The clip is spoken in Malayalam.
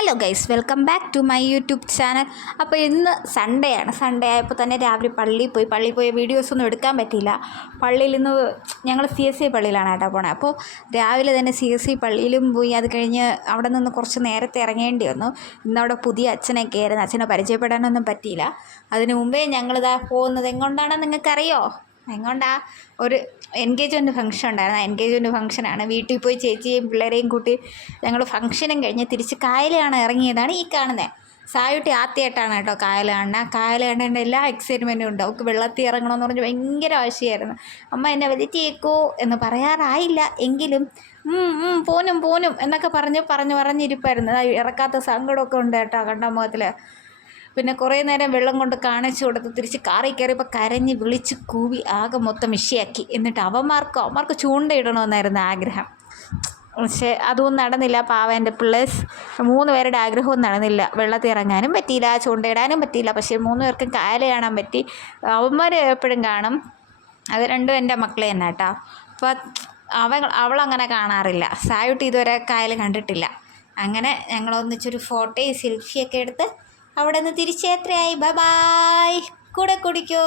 Hello guys, welcome back to my YouTube channel. അപ്പോൾ ഇന്ന് സൺഡേ ആയപ്പോൾ തന്നെ രാവിലെ പള്ളിയിൽ പോയി വീഡിയോസൊന്നും എടുക്കാൻ പറ്റിയില്ല. പള്ളിയിൽ ഇന്ന് ഞങ്ങൾ CSI പള്ളിയിലാണ് കേട്ടോ പോണേ. അപ്പോൾ രാവിലെ തന്നെ CSI പള്ളിയിലും പോയി. അത് കഴിഞ്ഞ് അവിടെ നിന്ന് കുറച്ച് നേരത്തെ ഇറങ്ങേണ്ടി വന്നു. ഇന്നവിടെ പുതിയ അച്ഛനൊക്കെ ആയിരുന്നു. അച്ഛനെ പരിചയപ്പെടാനൊന്നും പറ്റിയില്ല. അതിന് മുമ്പേ ഞങ്ങളിതാ പോകുന്നത് എങ്ങോട്ടാണെന്ന് നിങ്ങൾക്കറിയോ? എങ്ങോട്ടാ? ഒരു എൻഗേജ്മെൻറ്റ് ഫംഗ്ഷൻ ഉണ്ടായിരുന്നു. എൻഗേജ്മെൻറ്റ് ഫംഗ്ഷനാണ്. വീട്ടിൽ പോയി ചേച്ചിയെയും പിള്ളേരെയും കൂട്ടി ഞങ്ങൾ ഫംഗ്ഷനും കഴിഞ്ഞ് തിരിച്ച് കായൽ കാണാൻ ഇറങ്ങിയതാണ് ഈ കാണുന്നത്. സായുട്ടി ആദ്യമായിട്ടാണ് കേട്ടോ കായൽ കാണുന്നത്. കായൽ കാണേണ്ട എല്ലാ എക്സൈറ്റ്മെൻറ്റും ഉണ്ട്. അവൾക്ക് വെള്ളത്തിൽ ഇറങ്ങണമെന്ന് പറഞ്ഞ് ഭയങ്കര വാശിയായിരുന്നു. അമ്മ എന്നെ വലിച്ചേക്കോ എന്ന് പറയാറായില്ല, എങ്കിലും പോനും എന്നൊക്കെ പറഞ്ഞിരിപ്പായിരുന്നു. ഇറക്കാത്ത സങ്കടമൊക്കെ ഉണ്ട് കേട്ടോ കണ്ട മുഖത്തിൽ. പിന്നെ കുറേ നേരം വെള്ളം കൊണ്ട് കാണിച്ചു കൊടുത്ത് തിരിച്ച് കാറിൽ കയറിയപ്പോൾ കരഞ്ഞ് വിളിച്ച് കൂവി ആകെ മൊത്തം വിഷയാക്കി. എന്നിട്ട് അവന്മാർക്ക് ചൂണ്ടയിടണമെന്നായിരുന്നു ആഗ്രഹം. പക്ഷേ അതൊന്നും നടന്നില്ല. പാവം എൻ്റെ പിള്ളേഴ്സ് 3 പേരുടെ ആഗ്രഹവും നടന്നില്ല. വെള്ളത്തിൽ ഇറങ്ങാനും പറ്റിയില്ല, ചൂണ്ടയിടാനും പറ്റിയില്ല. പക്ഷേ 3 പേർക്കും കായൽ കാണാൻ പറ്റി. അവന്മാർ എപ്പോഴും കാണും. അത് രണ്ടും എൻ്റെ മക്കളെ തന്നെ കേട്ടോ. അപ്പോൾ അവളങ്ങനെ കാണാറില്ല. സായുട്ടി ഇതുവരെ കായൽ കണ്ടിട്ടില്ല. അങ്ങനെ ഞങ്ങളൊന്നിച്ചൊരു ഫോട്ടോയും സെൽഫിയൊക്കെ എടുത്ത് അവിടെ നിന്ന് തിരിച്ചേത്രയായി. ബൈ കൂടെ കുടിക്കോ.